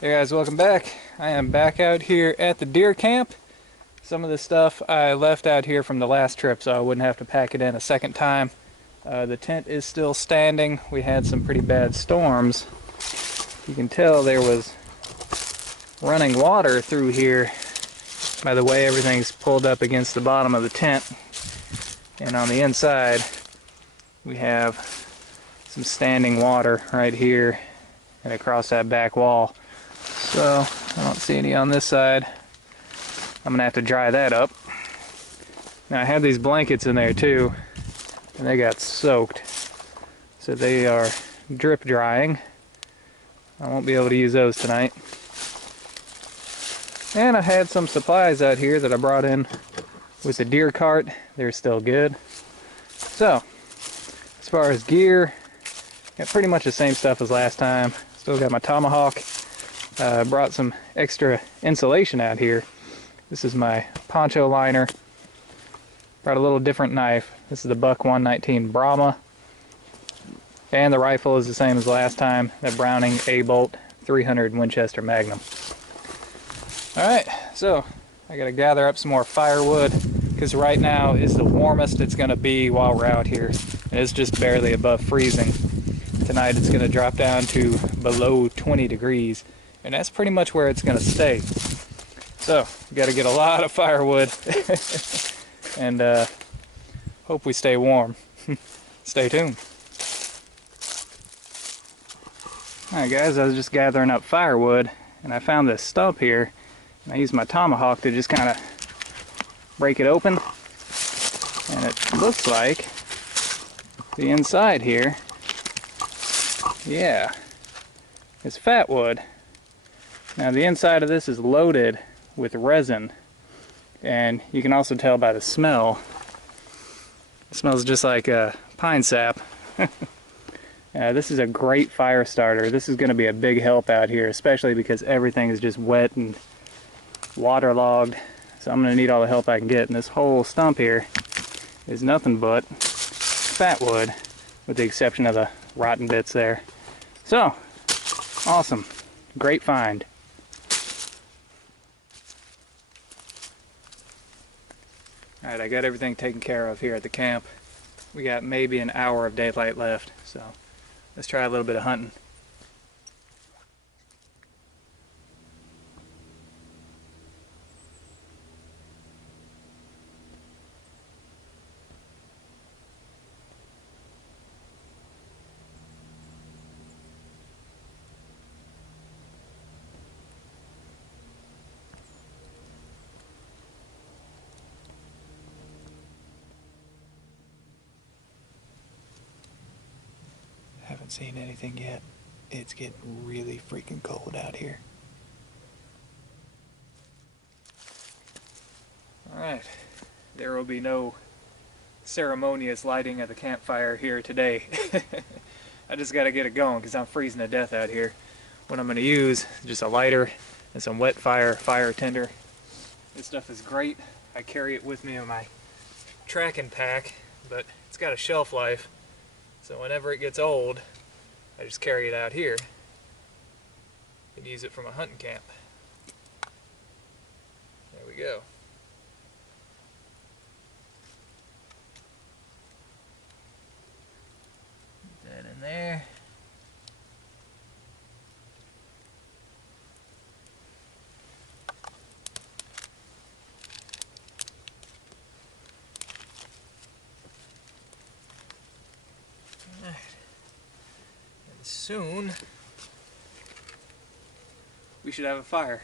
Hey guys, welcome back. I am back out here at the deer camp. Some of the stuff I left out here from the last trip so I wouldn't have to pack it in a second time. The tent is still standing. We had some pretty bad storms. You can tell there was running water through here by the way everything's pulled up against the bottom of the tent. And on the inside we have some standing water right here and across that back wall. So, I don't see any on this side. I'm gonna have to dry that up. Now I have these blankets in there too, and they got soaked. So they are drip drying. I won't be able to use those tonight. And I had some supplies out here that I brought in with the deer cart. They're still good. So, as far as gear, got pretty much the same stuff as last time. Still got my tomahawk. Brought some extra insulation out here. This is my poncho liner. Brought a little different knife. This is the Buck 119 Brahma. And the rifle is the same as last time. The Browning A-Bolt 300 Winchester Magnum. Alright, so I gotta gather up some more firewood because right now is the warmest it's gonna be while we're out here. And it's just barely above freezing. Tonight it's gonna drop down to below 20 degrees. And that's pretty much where it's going to stay. So, we got to get a lot of firewood and hope we stay warm. Stay tuned. Alright guys, I was just gathering up firewood and I found this stump here. And I used my tomahawk to just kind of break it open. And it looks like the inside here, yeah, is fatwood. Now the inside of this is loaded with resin, and you can also tell by the smell. It smells just like pine sap. This is a great fire starter. This is going to be a big help out here, especially because everything is just wet and waterlogged. So I'm going to need all the help I can get, and this whole stump here is nothing but fatwood, with the exception of the rotten bits there. So, awesome. Great find. Alright, I got everything taken care of here at the camp. We got maybe an hour of daylight left, so let's try a little bit of hunting. Haven't seen anything yet. It's getting really freaking cold out here. Alright, there will be no ceremonious lighting of the campfire here today. I just gotta get it going because I'm freezing to death out here. What I'm gonna use is just a lighter and some wet fire tinder. This stuff is great. I carry it with me in my tracking pack, but it's got a shelf life. So whenever it gets old, I just carry it out here and use it from a hunting camp. There we go. Put that in there. Soon we should have a fire.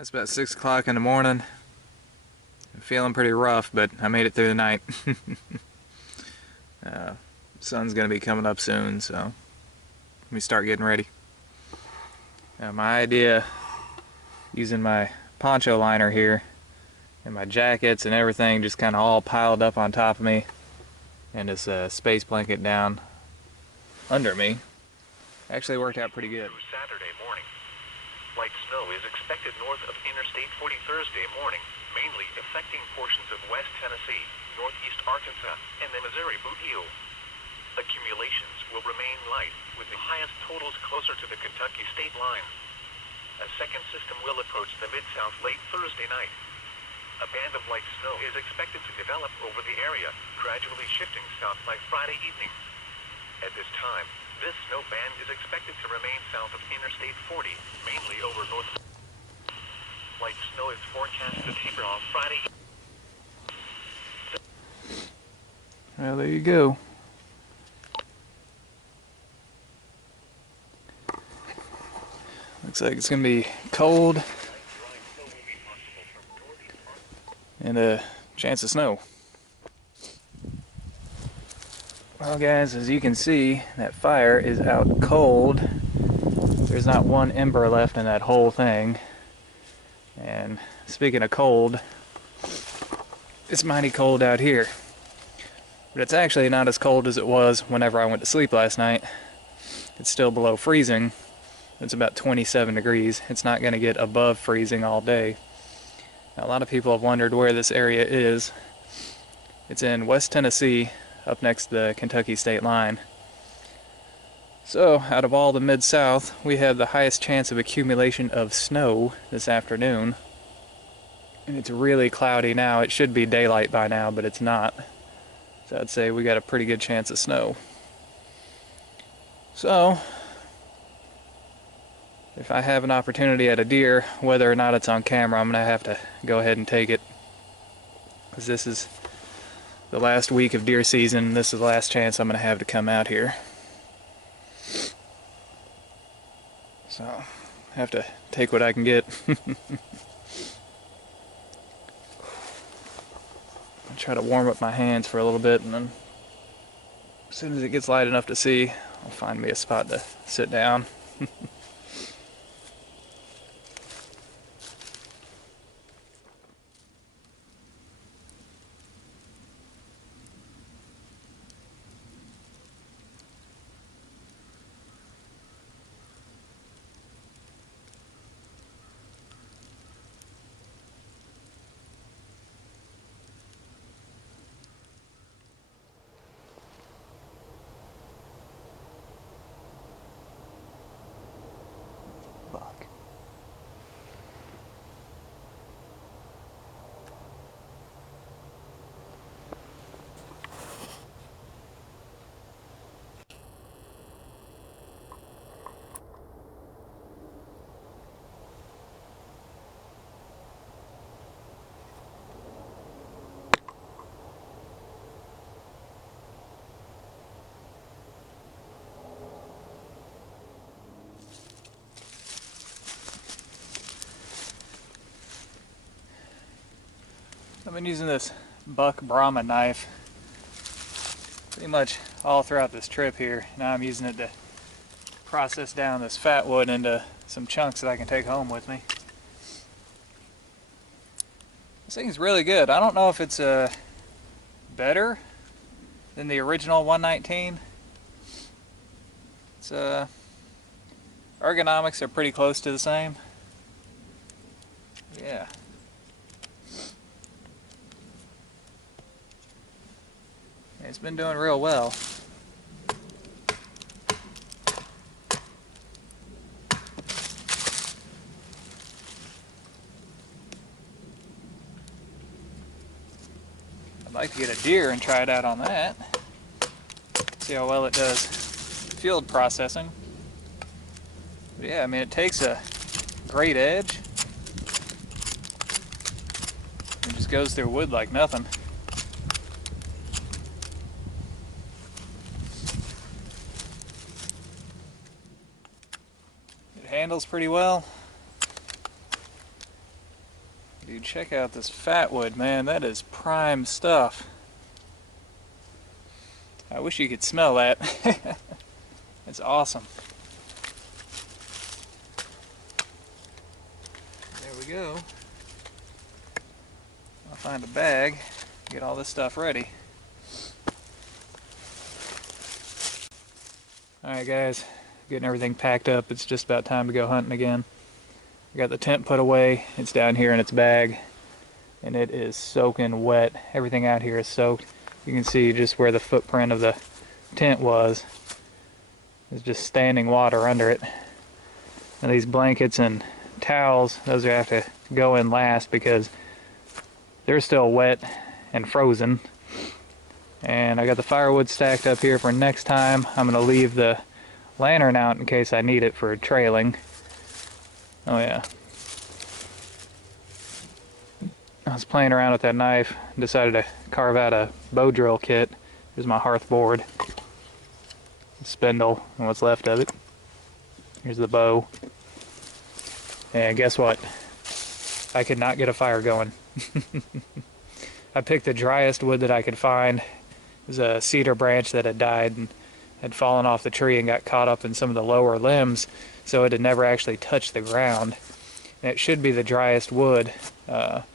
It's about 6 o'clock in the morning. I'm feeling pretty rough, but I made it through the night. Sun's gonna be coming up soon, so let me start getting ready. Now, my idea, using my poncho liner here, and my jackets and everything just kind of all piled up on top of me, and this space blanket down under me, actually worked out pretty good. Saturday morning. Light snow is expected north of Interstate 40 Thursday morning, mainly affecting portions of West Tennessee, northeast Arkansas, and the Missouri Boot Heel. Accumulations will remain light, with the highest totals closer to the Kentucky state line. A second system will approach the Mid-South late Thursday night. A band of light snow is expected to develop over the area, gradually shifting south by Friday evening. At this time, this snow band is expected to remain south of Interstate 40, mainly over north. Light snow is forecast to taper off Friday. Well, there you go. Looks like it's going to be cold and a chance of snow. Well, guys, as you can see, that fire is out cold. There's not one ember left in that whole thing. And speaking of cold, it's mighty cold out here. But it's actually not as cold as it was whenever I went to sleep last night. It's still below freezing. It's about 27 degrees. It's not going to get above freezing all day. Now, a lot of people have wondered where this area is. It's in West Tennessee, up next to the Kentucky state line. So, out of all the Mid-South, we have the highest chance of accumulation of snow this afternoon. And it's really cloudy now. It should be daylight by now, but it's not. So I'd say we got a pretty good chance of snow. So, if I have an opportunity at a deer, whether or not it's on camera, I'm going to have to go ahead and take it. Because this is the last week of deer season. This is the last chance I'm going to have to come out here. So, I have to take what I can get. I'll try to warm up my hands for a little bit, and then as soon as it gets light enough to see, I'll find me a spot to sit down. Buck. I've been using this buck Brahma knife pretty much all throughout this trip here. Now I'm using it to process down this fatwood into some chunks that I can take home with me. This thing's really good. I don't know if it's better than the original 119. It's ergonomics are pretty close to the same. Yeah. It's been doing real well. I'd like to get a deer and try it out on that. See how well it does field processing. But yeah, I mean, it takes a great edge. It just goes through wood like nothing. Handles pretty well. Dude, check out this fatwood, man. That is prime stuff. I wish you could smell that. It's awesome. There we go. I'll find a bag, get all this stuff ready. Alright guys, getting everything packed up. It's just about time to go hunting again. I got the tent put away. It's down here in its bag, and it is soaking wet. Everything out here is soaked. You can see just where the footprint of the tent was. There's just standing water under it. And these blankets and towels, those have to go in last because they're still wet and frozen. And I got the firewood stacked up here for next time. I'm going to leave the lantern out in case I need it for trailing. Oh yeah. I was playing around with that knife, decided to carve out a bow drill kit. Here's my hearth board, spindle, and what's left of it. Here's the bow. And guess what? I could not get a fire going. I picked the driest wood that I could find. It was a cedar branch that had died and had fallen off the tree and got caught up in some of the lower limbs, so it had never actually touched the ground. And it should be the driest wood that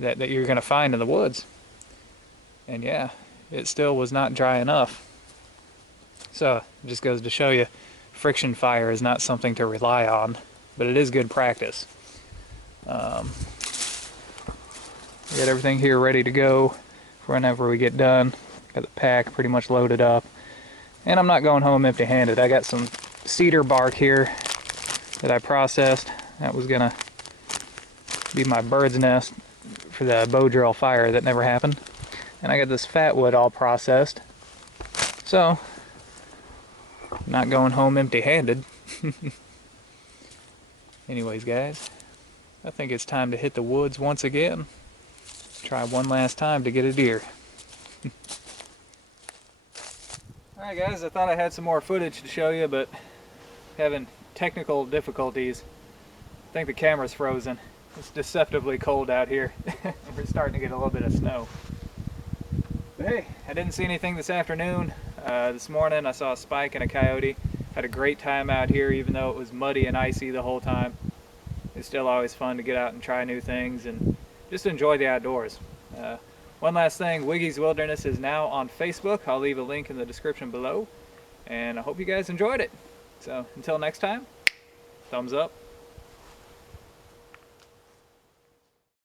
you're going to find in the woods. And yeah, it still was not dry enough. So it just goes to show you, friction fire is not something to rely on, but it is good practice. We got everything here ready to go for whenever we get done. Got the pack pretty much loaded up. And I'm not going home empty-handed. I got some cedar bark here that I processed. That was gonna be my bird's nest for the bow drill fire that never happened. And I got this fatwood all processed. So, not going home empty-handed. Anyways, guys, I think it's time to hit the woods once again. Try one last time to get a deer. Alright guys, I thought I had some more footage to show you, but having technical difficulties. I think the camera's frozen. It's deceptively cold out here. We're starting to get a little bit of snow. But hey, I didn't see anything this afternoon. This morning I saw a spike and a coyote. Had a great time out here even though it was muddy and icy the whole time. It's still always fun to get out and try new things and just enjoy the outdoors. One last thing, Wiggy's Wilderness is now on Facebook. I'll leave a link in the description below. And I hope you guys enjoyed it. So until next time, thumbs up.